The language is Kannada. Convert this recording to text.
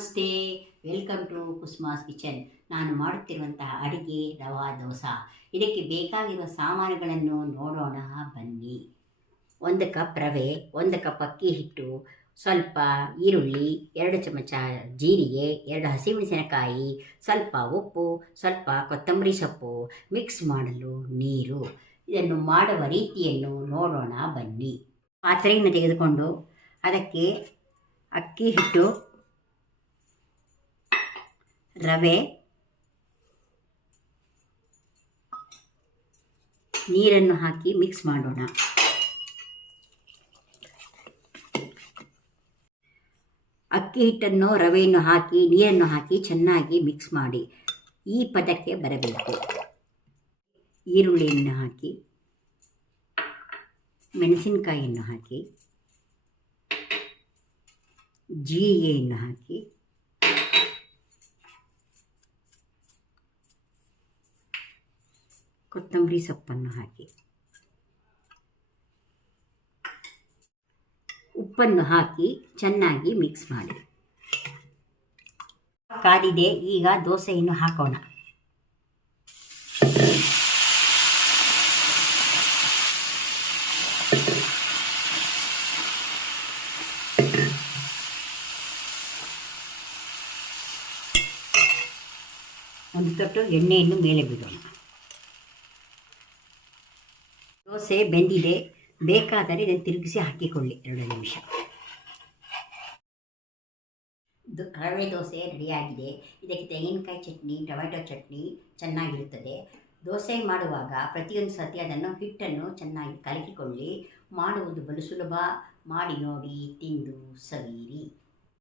ನಮಸ್ತೆ, ವೆಲ್ಕಮ್ ಟು ಕುಸುಮಾಸ್ ಕಿಚನ್. ನಾನು ಮಾಡುತ್ತಿರುವಂತಹ ಅಡಿಗೆ ರವಾ ದೋಸೆ. ಇದಕ್ಕೆ ಬೇಕಾಗಿರುವ ಸಾಮಾನುಗಳನ್ನು ನೋಡೋಣ ಬನ್ನಿ. 1 ಕಪ್ ರವೆ, 1 ಕಪ್ ಅಕ್ಕಿ ಹಿಟ್ಟು, ಸ್ವಲ್ಪ ಈರುಳ್ಳಿ, 2 ಚಮಚ ಜೀರಿಗೆ, 2 ಹಸಿಮೆಣಸಿನಕಾಯಿ, ಸ್ವಲ್ಪ ಉಪ್ಪು, ಸ್ವಲ್ಪ ಕೊತ್ತಂಬರಿ ಸೊಪ್ಪು, ಮಿಕ್ಸ್ ಮಾಡಲು ನೀರು. ಇದನ್ನು ಮಾಡುವ ರೀತಿಯನ್ನು ನೋಡೋಣ ಬನ್ನಿ. ಪಾತ್ರೆಯನ್ನು ತೆಗೆದುಕೊಂಡು ಅದಕ್ಕೆ ಅಕ್ಕಿ ಹಿಟ್ಟು, ರವೆ, ನೀರನ್ನು ಹಾಕಿ ಮಿಕ್ಸ್ ಮಾಡೋಣ. ಅಕ್ಕಿ ಹಿಟ್ಟನ್ನು ರವೆಯನ್ನು ಹಾಕಿ ನೀರನ್ನು ಹಾಕಿ ಚೆನ್ನಾಗಿ ಮಿಕ್ಸ್ ಮಾಡಿ ಈ ಪದಕ್ಕೆ ಬರಬೇಕು. ಈರುಳ್ಳಿಯನ್ನು ಹಾಕಿ, ಮೆಣಸಿನಕಾಯಿಯನ್ನು ಹಾಕಿ, ಜೀರಿಗೆಯನ್ನು ಹಾಕಿ, ಕೊತ್ತಂಬರಿ ಸೊಪ್ಪನ್ನು ಹಾಕಿ, ಉಪ್ಪನ್ನು ಹಾಕಿ ಚೆನ್ನಾಗಿ ಮಿಕ್ಸ್ ಮಾಡಿ. ಕಾದಿದೆ, ಈಗ ದೋಸೆಯನ್ನು ಹಾಕೋಣ. ಒಂದು ತೊಟ್ಟು ಎಣ್ಣೆಯನ್ನು ಮೇಲೆ ಬಿಡೋಣ. ದೋಸೆ ಬೆಂದಿದೆ, ಬೇಕಾದರೆ ಇದನ್ನು ತಿರುಗಿಸಿ ಹಾಕಿಕೊಳ್ಳಿ 2 ನಿಮಿಷ. ರವೆ ದೋಸೆ ರೆಡಿಯಾಗಿದೆ. ಇದಕ್ಕೆ ತೆಂಗಿನಕಾಯಿ ಚಟ್ನಿ, ಟೊಮೆಟೊ ಚಟ್ನಿ ಚೆನ್ನಾಗಿರುತ್ತದೆ. ದೋಸೆ ಮಾಡುವಾಗ ಪ್ರತಿಯೊಂದು ಸತಿ ಅದನ್ನು ಹಿಟ್ಟನ್ನು ಚೆನ್ನಾಗಿ ಕಲಕಿಕೊಳ್ಳಿ. ಮಾಡುವುದು ಬಲು ಸುಲಭ. ಮಾಡಿ ನೋಡಿ, ತಿಂದು ಸವಿಯಿರಿ.